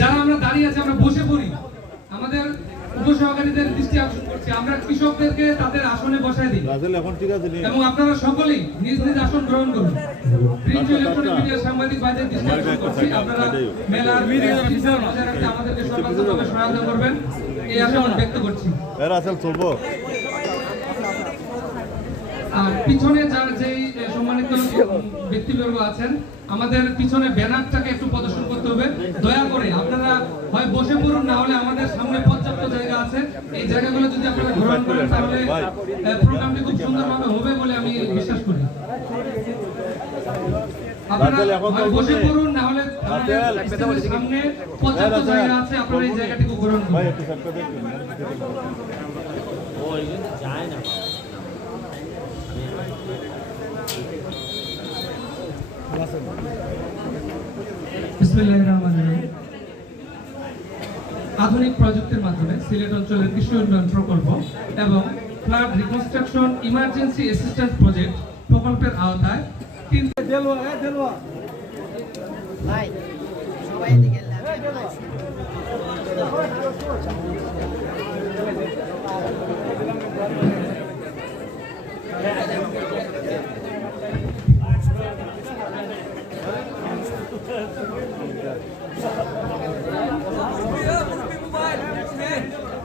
যারা আমরা দাঁড়িয়ে আছি আমরা বসে পড়ি। আমাদের উপসহকারীদের দৃষ্টি আকর্ষণ করছি। আমরা কৃষকদেরকে তাদের আসনে বসায় দিই। রাজেল এখন ঠিক আছে এবং আপনারা সকলেই নিজ নিজ আসন গ্রহণ করুন। প্রিন্ট ইলেকট্রনিক মিডিয়া সাংবাদিক ভাইদের দৃষ্টি আকর্ষণ করছি। আপনারা মেলার আমাদেরকে সর্বাত্মকভাবে সহায়তা করবেন। এই আশা ব্যক্ত করছি। আর পিছনে যার যেই সম্মানিত ব্যক্তিবর্গ আছেন আমাদের পিছনে ব্যানারটাকে একটু প্রদর্শন করতে হবে। দয়া করে আপনারা হয় বসে পড়ুন না হলে আমাদের সামনে পর্যাপ্ত জায়গা আছে। এই জায়গাগুলো যদি আপনারা গ্রহণ করেন তাহলে প্রোগ্রামটি খুব সুন্দরভাবে হবে বলে আমি বিশ্বাস করি। আপনারা হয় চলবে বসে পড়ুন না হলে সামনে পর্যাপ্ত জায়গা আছে আপনারা এই জায়গাটিকে গ্রহণ ভাই করুন একটু সাইড বিসমিল্লাহির রহমানির রহিম। আধুনিক প্রযুক্তির মাধ্যমে সিলেট অঞ্চলের কৃষি উন্নয়ন প্রকল্প এবং flood reconstruction emergency assistance project প্রকল্পের আওতায় তিন ভাই সবাই এদিকে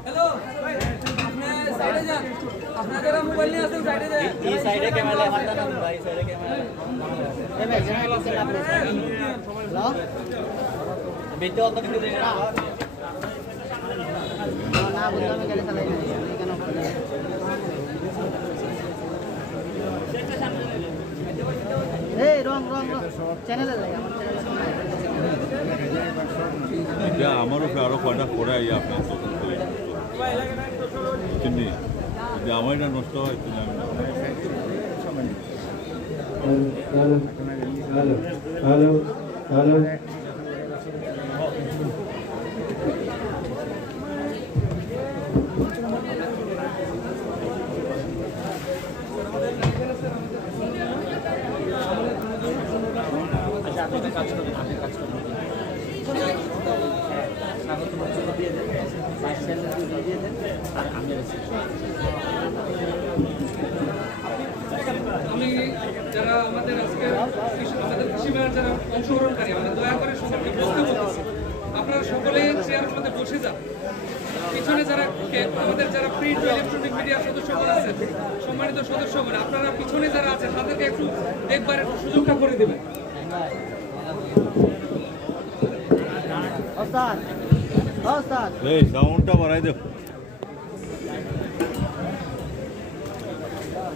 হ্যালো আপনি সাইডে যান আপনার যারা মোবাইল নিয়ে আসেন সাইডে যান এই সাইডে ক্যামেরা হাতে না ভাই সাইডে ক্যামেরা বিতে অত কিছু উপরে আরও কয়টা পরে আপনার চিনি। যদি আমার এটা নষ্ট হয় আমি হ্যালো হ্যালো হ্যালো আমি যারা আমাদের আজকে আমাদের কৃষি মেলার যারা অংশগ্রহণকারী আমাদের দয়া করে সকলকে বসতে বলতেছি আপনারা সকলে চেয়ারের মধ্যে বসে যান। পিছনে যারা আমাদের যারা প্রিন্ট ইলেকট্রনিক মিডিয়ার সদস্যগণ আছেন সম্মানিত সদস্যগণ আপনারা পিছনে যারা আছেন তাদেরকে একটু দেখবার একটু সুযোগটা করে দেবেন। এই সাউন্ডটা বাড়াই দেব এই একটা সবাই সাইডে রং লাগিয়ে দিছে আমি তাই করতে আসলাম না না তো রাইট কিছু এই কথা বলে পারতাম আমি আমারে মানুষের চিনে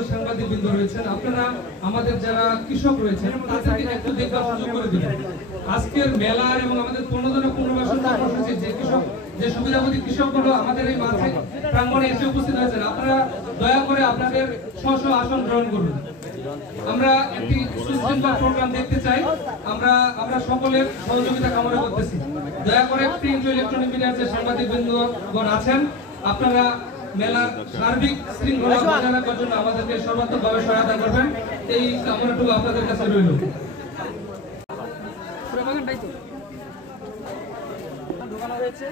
মিডিয়া সম্মানিত সাংবাদিক বৃন্দ রয়েছেন। আপনারা আমাদের যারা কৃষক রয়েছেন, তাদেরকে একটু দেখবার সুযোগ করে দিবেন। আজকের মেলার এবং আমাদের পনেরো পুনর্বাসন কর্মসূচি, যে কৃষক, যে সুবিধাবতী কৃষকগুলো আমাদের এই মাঠে প্রাঙ্গণে এসে উপস্থিত হয়েছেন, আপনারা দয়া করে আপনাদের স্ব আসন গ্রহণ করুন। আমরা একটি সুশৃঙ্খল প্রোগ্রাম দেখতে চাই। আমরা আমরা সকলের সহযোগিতা কামনা করতেছি। দয়া করে প্রিন্ট ইলেকট্রনিক মিডিয়ার যে সাংবাদিক আছেন, আপনারা মেলার সার্বিক শৃঙ্খলা বজায় রাখার জন্য আমাদেরকে সর্বাত্মকভাবে সহায়তা করবেন। এই কামনাটুকু আপনাদের কাছে রইল। পুরো বাগানটাই তো। ঢোকানো হয়েছে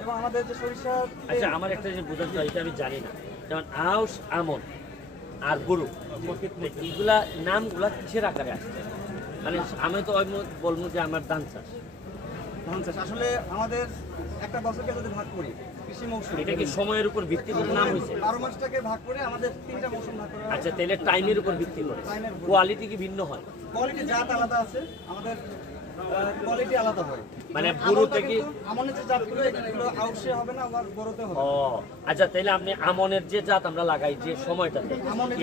এবং আমাদের যে সরিষার আচ্ছা আমার একটা যে বোঝাতে এটা আমি জানি না। যেমন আউশ আমন আর গরু এইগুলা নামগুলা কিসের আকারে আসছে? মানে আমি তো বলব যে আমার ধান চাষ। আসলে আমাদের একটা বছরকে যদি ভাগ করি কৃষি মৌসুম। এটা কি সময়ের উপর ভিত্তি করে নাম হয়েছে? বারো মাসটাকে ভাগ করে আমাদের তিনটা মৌসুম ভাগ করা আচ্ছা তাহলে টাইমের উপর ভিত্তি করে। কোয়ালিটি কি ভিন্ন হয়? কোয়ালিটি জাত আলাদা আছে। আমাদের কোয়ালিটি আলাদা হয়। মানে আমনটা বুড়োতে কি আমনের যে জাতগুলো এগুলো আউশে হবে না আবার বড়তে হবে। ও আচ্ছা তাইলে আপনি আমনের যে জাত আমরা লাগাই যে সময়টাতে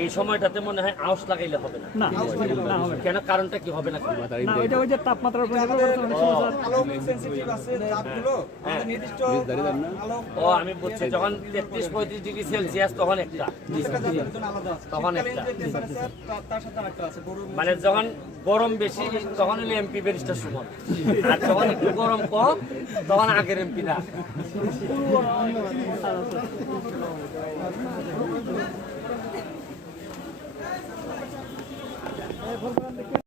এই সময়টাতে মনে হয় আউশ লাগাইলে হবে না? না না হবে কেন? কারণটা কি হবে না? না ওইটা ওই যে তাপমাত্রার উপর নির্ভর করে অনেক সময় আলো সেনসিটিভ আছে জাতগুলো আমাদের নির্দিষ্ট আলো ও আমি বুঝছি যখন তেত্রিশ পঁয়ত্রিশ ডিগ্রি সেলসিয়াস তখন একটা। তখন একটা। তার সাথে আরেকটা আছে মানে যখন গরম বেশি তখন হলে এমপি ব্যারিস্টার সমান আর যখন একটু গরম কম তখন আগের এমপি না।